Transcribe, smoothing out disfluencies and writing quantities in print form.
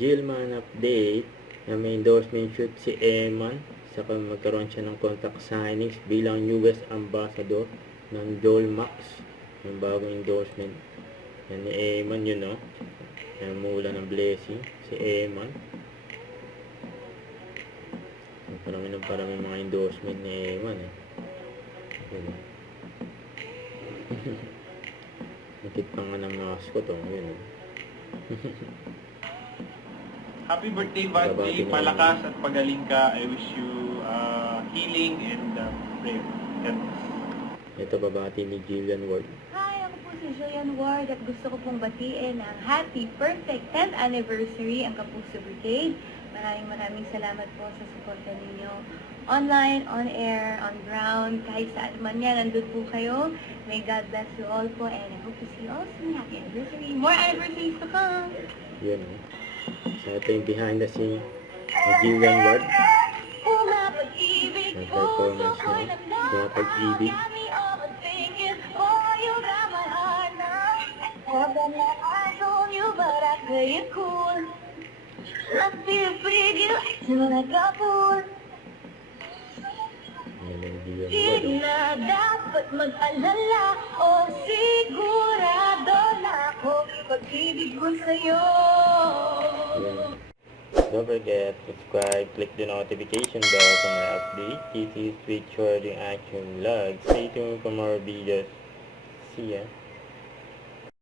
Gilman update na may endorsement shoot si Eman. Saka magkaroon siya ng contract signings bilang US Ambassador ng Dolmax. Yung bagong endorsement. Yan ni Eman yun, no? Yan mula ng blessing. Si Eman. Parami mga endorsement ni Eman, eh. Yun. Nakit pa nga ng mask ko to. Yun. Happy birthday, Vante. Malakas at pagaling ka. I wish you healing and prayer. Ito babati ni Jillian Ward. Hi, ako po si Jillian Ward at gusto ko pong batiin ang happy, perfect 10th anniversary ang Kapuso Brigade. Maraming salamat po sa suporta ninyo. Online, on air, on ground, kahit saan man yan, nandun po kayo. May God bless you all po and I hope to see you all soon. Happy anniversary. More anniversaries to come. Yun. So ito yung behind the scene ni Jillian Ward. Ang performance niya. Kaya pag-ibig. Di na dapat mag-alala o sigurado na ako pag-ibig ko sa'yo. Don't forget, subscribe, click the notification bell for my update. This is Switch Hoarding Action Vlog. Stay tuned for more videos. See ya.